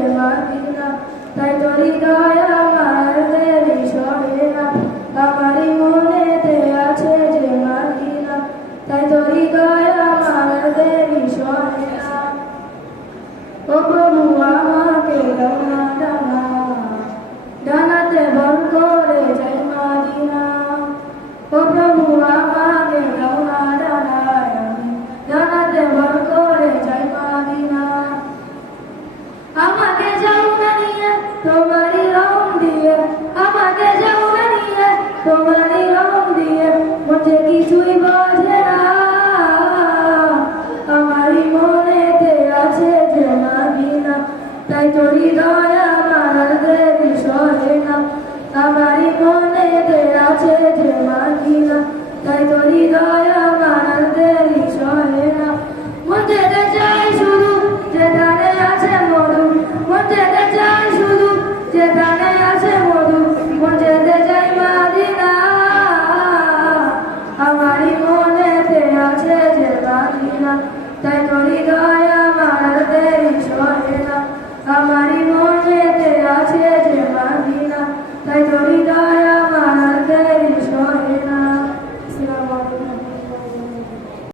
যে মদিনা, তাই তো হৃদয় আমার দেরি সরে না। আমারই মনেতে আছে যে মদিনা, তাই তো হৃদয় আমার দেরি সরে না। ও প্রভু আমাকে ডানা ডানা, ডানাতে ভর করে যাই মদিনা। ও প্রভু আমাকে ডানা ডানা, ডানাতে ভর করে যাই মদিনা। আমাকে যাও না নিয়ে তোমারই রং দিয়ে, আমাকে যাও না নিয়ে তোমারই রং দিয়ে, মনে কিছুই বোঝে না। আমারই মনেতে আছে যে মদিনা, তাই তো হৃদয় আমার দেরি সরে না। আমারই মনেতে আছে যে মদিনা, তাই তো হৃদয় আমার দেরি সরে না। মন যেতে চাই শুধু যেখানে আছে মধু, মন যেতে চাই শুধু যেখানে আছে মধু, মন যেতে চাই মদিনা। আমারই মনেতে আছে যে মদিনা, তাই তো হৃদয় আমার দেরি সরে না। আমারই